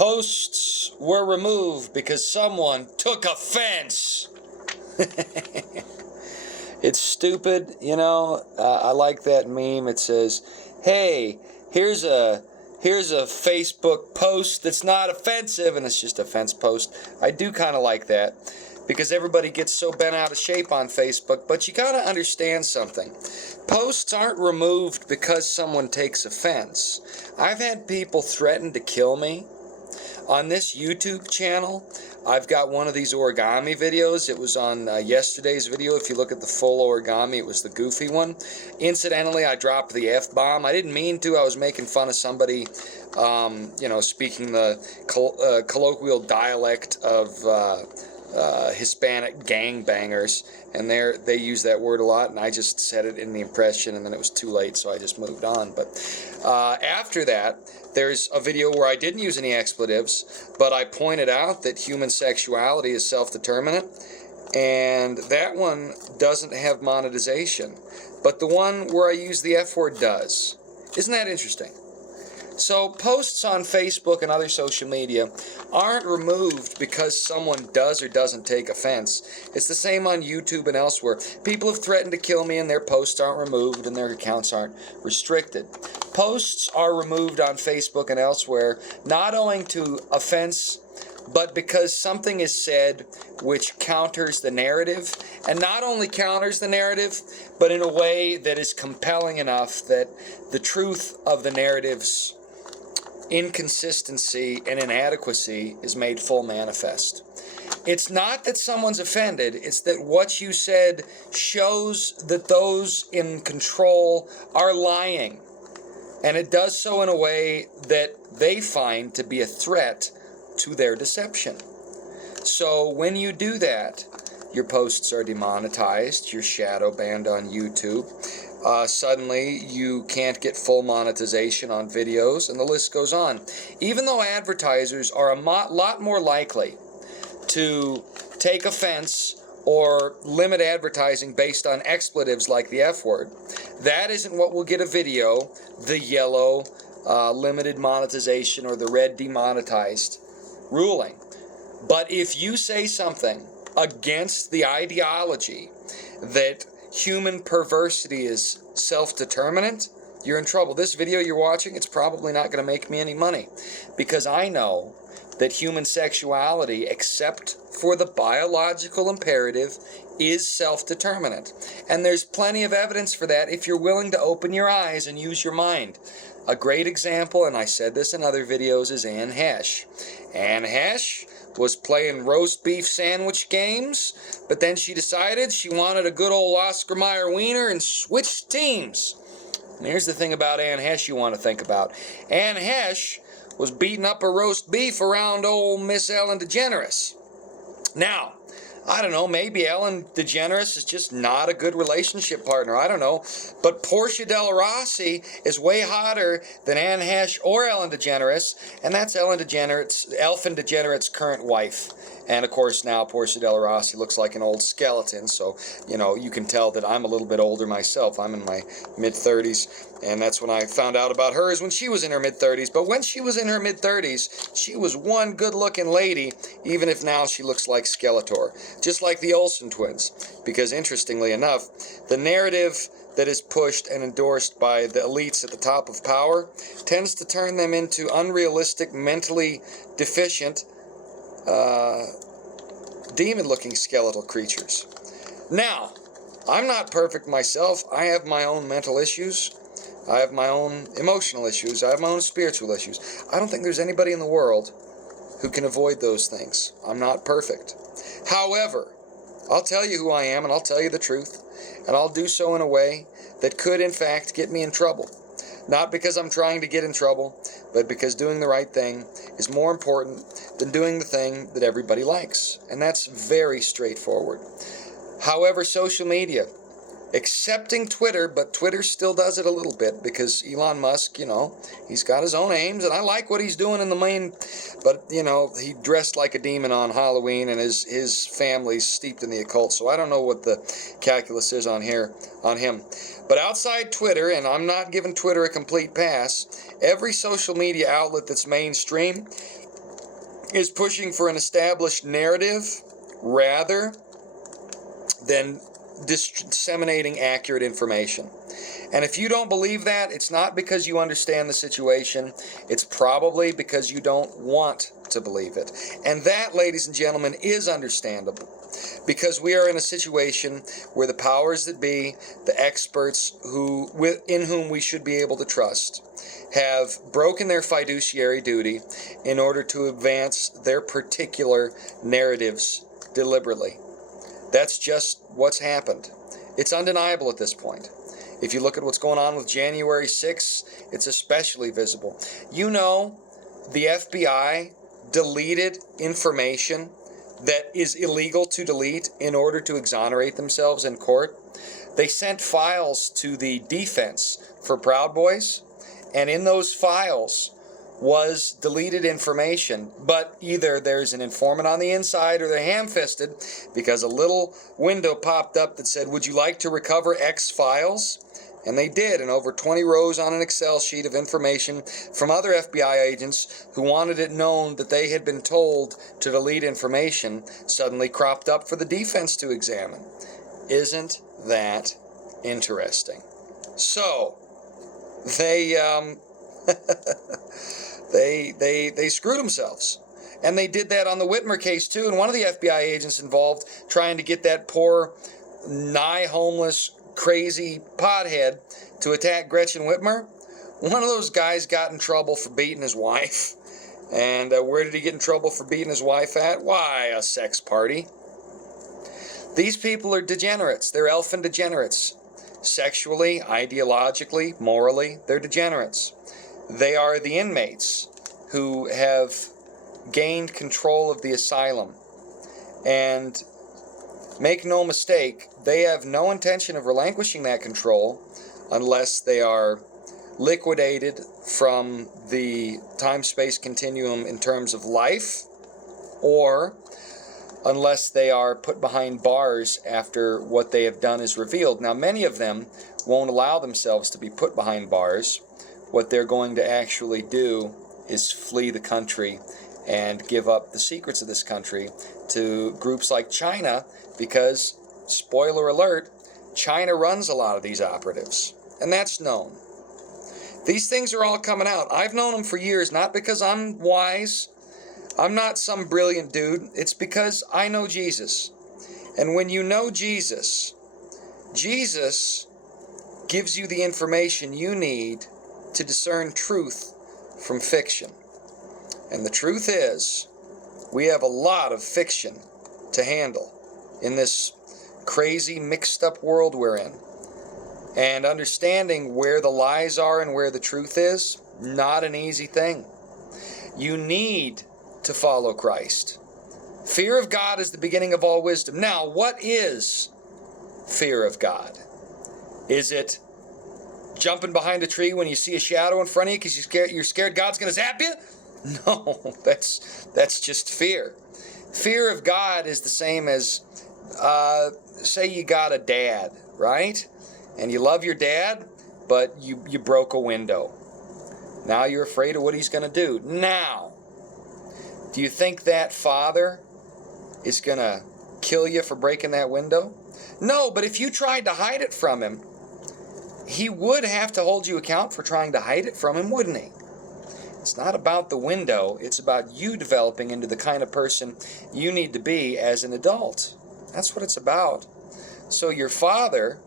Posts were removed because someone took offense. It's stupid, you know. I like that meme. It says, "Hey, here's a Facebook post that's not offensive," and it's just a fence post. I do kind of like that because everybody gets so bent out of shape on Facebook. But you got to understand something. Posts aren't removed because someone takes offense. I've had people threaten to kill me. On this YouTube channel, I've got one of these origami videos. It was on yesterday's video. If you look at the full origami, it was the goofy one. Incidentally, I dropped the F-bomb. I didn't mean to. I was making fun of somebody, you know, speaking the colloquial dialect of Hispanic gangbangers, and they use that word a lot, and I just said it in the impression, and then it was too late, so I just moved on. But after that, there's a video where I didn't use any expletives, but I pointed out that human sexuality is self-determinate, and that one doesn't have monetization, but the one where I use the F word does. Isn't that interesting? So posts on Facebook and other social media aren't removed because someone does or doesn't take offense. It's the same on YouTube and elsewhere. People have threatened to kill me and their posts aren't removed and their accounts aren't restricted. Posts are removed on Facebook and elsewhere not owing to offense, but because something is said which counters the narrative, and not only counters the narrative, but in a way that is compelling enough that the truth of the narrative's inconsistency and inadequacy is made full manifest. It's not that someone's offended, it's that what you said shows that those in control are lying. And it does so in a way that they find to be a threat to their deception. So when you do that, your posts are demonetized, you're shadow banned on YouTube. Suddenly you can't get full monetization on videos, and the list goes on. Even though advertisers are a lot more likely to take offense or limit advertising based on expletives like the F word, that isn't what will get a video the yellow limited monetization or the red demonetized ruling. But if you say something against the ideology that human perversity is self-determinant, you're in trouble. This video you're watching, it's probably not going to make me any money, because I know that human sexuality, except for the biological imperative, is self-determinant. And there's plenty of evidence for that if you're willing to open your eyes and use your mind. A great example, and I said this in other videos, is Anne Hesh. Anne Hesh was playing roast beef sandwich games, but then she decided she wanted a good old Oscar Mayer wiener and switched teams. And here's the thing about Anne Hesh you want to think about. Anne Hesh was beating up a roast beef around old Miss Ellen DeGeneres. Now, I don't know, maybe Ellen DeGeneres is just not a good relationship partner. I don't know. But Portia de Rossi is way hotter than Anne Hesh or Ellen DeGeneres, and that's Elfin DeGeneres' current wife. And of course now Portia de Rossi looks like an old skeleton, so you know, you can tell that I'm a little bit older myself. I'm in my mid-30s, and that's when I found out about her, is when she was in her mid-30s. But when she was in her mid-30s, she was one good-looking lady, even if now she looks like Skeletor. Just like the Olsen twins. Because interestingly enough, the narrative that is pushed and endorsed by the elites at the top of power tends to turn them into unrealistic, mentally deficient, demon-looking skeletal creatures. Now, I'm not perfect myself. I have my own mental issues. I have my own emotional issues. I have my own spiritual issues. I don't think there's anybody in the world who can avoid those things. I'm not perfect. However, I'll tell you who I am, and I'll tell you the truth, and I'll do so in a way that could, in fact, get me in trouble. Not because I'm trying to get in trouble, but because doing the right thing is more important than doing the thing that everybody likes. And that's very straightforward. However, social media, excepting Twitter, but Twitter still does it a little bit because Elon Musk, you know, he's got his own aims, and I like what he's doing in the main, but, you know, he dressed like a demon on Halloween, and his family's steeped in the occult, so I don't know what the calculus is on him. But outside Twitter, and I'm not giving Twitter a complete pass, every social media outlet that's mainstream is pushing for an established narrative rather than disseminating accurate information. And if you don't believe that, it's not because you understand the situation. It's probably because you don't want to believe it. And that, ladies and gentlemen, is understandable. Because we are in a situation where the powers that be, the experts in whom we should be able to trust, have broken their fiduciary duty in order to advance their particular narratives deliberately. That's just what's happened. It's undeniable at this point. If you look at what's going on with January 6th, it's especially visible. You know, the FBI deleted information that is illegal to delete in order to exonerate themselves in court. They sent files to the defense for Proud Boys, and in those files was deleted information, but either there's an informant on the inside or they're ham-fisted because a little window popped up that said, "Would you like to recover X files?" And they did, and over 20 rows on an Excel sheet of information from other FBI agents who wanted it known that they had been told to delete information suddenly cropped up for the defense to examine. Isn't that interesting? So, they they screwed themselves. And they did that on the Whitmer case too, and one of the FBI agents involved trying to get that poor, nigh homeless, crazy pothead to attack Gretchen Whitmer. One of those guys got in trouble for beating his wife. And where did he get in trouble for beating his wife at? Why, a sex party. These people are degenerates. They're elfin degenerates. Sexually, ideologically, morally, they're degenerates. They are the inmates who have gained control of the asylum. And make no mistake, they have no intention of relinquishing that control unless they are liquidated from the time-space continuum in terms of life, or unless they are put behind bars after what they have done is revealed. Now, many of them won't allow themselves to be put behind bars. What they're going to actually do is flee the country and give up the secrets of this country to groups like China, because, spoiler alert, China runs a lot of these operatives, and that's known. These things are all coming out. I've known them for years, not because I'm wise. I'm not some brilliant dude. It's because I know Jesus. And when you know Jesus, Jesus gives you the information you need to discern truth from fiction. And the truth is, we have a lot of fiction to handle in this crazy, mixed-up world we're in. And understanding where the lies are and where the truth is, not an easy thing. You need to follow Christ. Fear of God is the beginning of all wisdom. Now, what is fear of God? Is it jumping behind a tree when you see a shadow in front of you because you're scared God's going to zap you? No, that's just fear. Fear of God is the same as, say you got a dad, right? And you love your dad, but you broke a window. Now you're afraid of what he's going to do. Now, do you think that father is going to kill you for breaking that window? No, but if you tried to hide it from him, he would have to hold you account for trying to hide it from him, wouldn't he? It's not about the window. It's about you developing into the kind of person you need to be as an adult. That's what it's about. So your father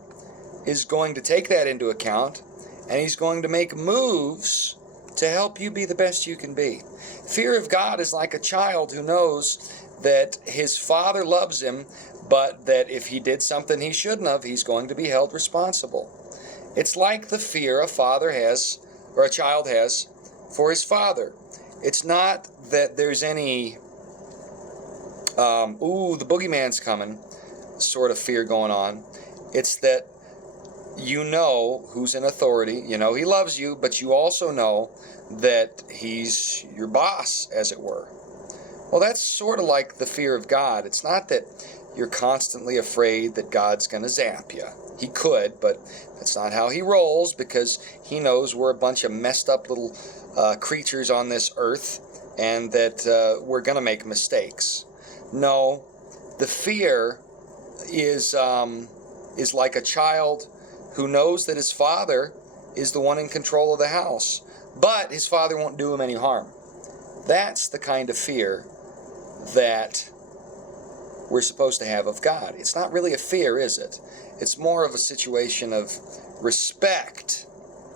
is going to take that into account, and he's going to make moves to help you be the best you can be. Fear of God is like a child who knows that his father loves him, but that if he did something he shouldn't have, he's going to be held responsible. It's like the fear a father has, or a child has, for his father. It's not that there's any, the boogeyman's coming, sort of fear going on. It's that you know who's in authority. You know he loves you, but you also know that he's your boss, as it were. Well, that's sort of like the fear of God. It's not that you're constantly afraid that God's going to zap you. He could, but that's not how he rolls, because he knows we're a bunch of messed up little creatures on this earth, and that we're going to make mistakes. No, the fear is like a child who knows that his father is the one in control of the house, but his father won't do him any harm. That's the kind of fear that we're supposed to have of God. It's not really a fear, is it? It's more of a situation of respect,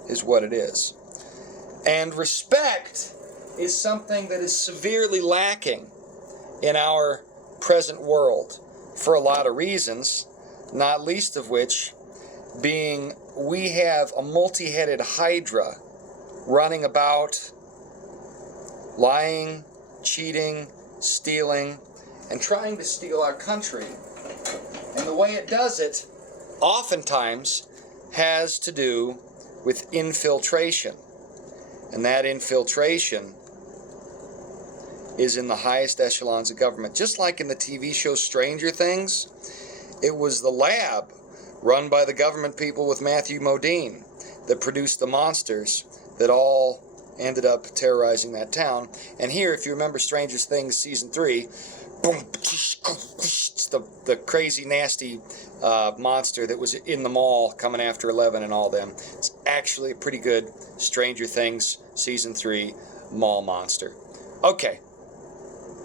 is what it is. And respect is something that is severely lacking in our present world for a lot of reasons, not least of which being we have a multi-headed hydra running about, lying, cheating, stealing, and trying to steal our country. And the way it does it oftentimes has to do with infiltration. And that infiltration is in the highest echelons of government. Just like in the TV show Stranger Things, it was the lab run by the government people with Matthew Modine that produced the monsters that all ended up terrorizing that town. And here, if you remember Stranger Things Season 3, boom, it's the crazy, nasty monster that was in the mall coming after 11 and all them. It's actually a pretty good Stranger Things Season 3 mall monster. Okay,